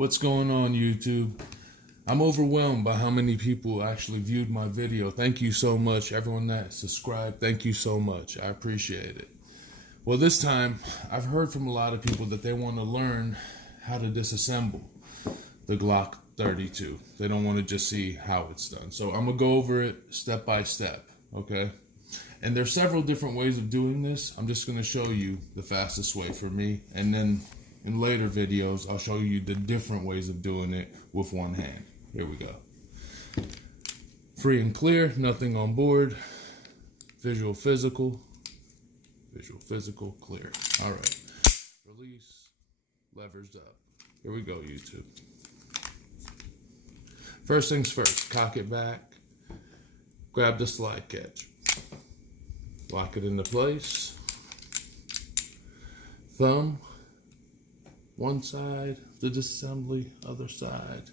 What's going on, YouTube? I'm overwhelmed by how many people actually viewed my video. Thank you so much. Everyone that subscribed, thank you so much. I appreciate it. Well, this time, I've heard from a lot of people that they want to learn how to disassemble the Glock 32. They don't want to just see how it's done. So I'm going to go over it step by step, okay? And there's several different ways of doing this. I'm just going to show you the fastest way for me. And then in later videos, I'll show you the different ways of doing it with one hand. Here we go. Free and clear, nothing on board. Visual, physical, clear. All right. Release, levers up. Here we go, YouTube. First things first, cock it back. Grab the slide catch. Lock it into place. Thumb, one side, the disassembly, other side,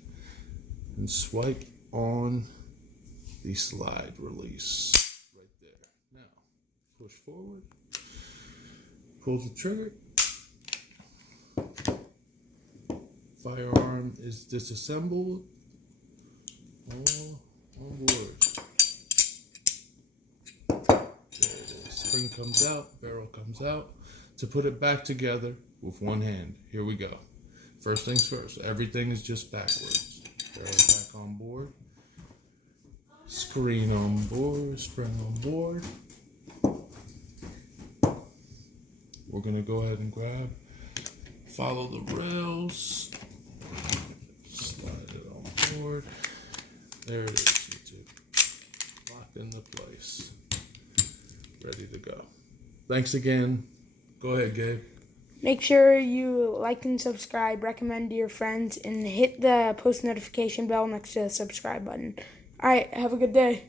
and swipe on the slide release right there. Now, push forward, pull the trigger. Firearm is disassembled. All on board. There it is. Spring comes out, barrel comes out. To put it back together with one hand. Here we go. First things first. Everything is just backwards. Barrel back on board. Screen on board. Spring on board. We're going to go ahead and grab. Follow the rails. Slide it on board. There it is, YouTube. Locked into place. Ready to go. Thanks again. Go ahead, Gabe. Make sure you like and subscribe, recommend to your friends, and hit the post notification bell next to the subscribe button. All right, have a good day.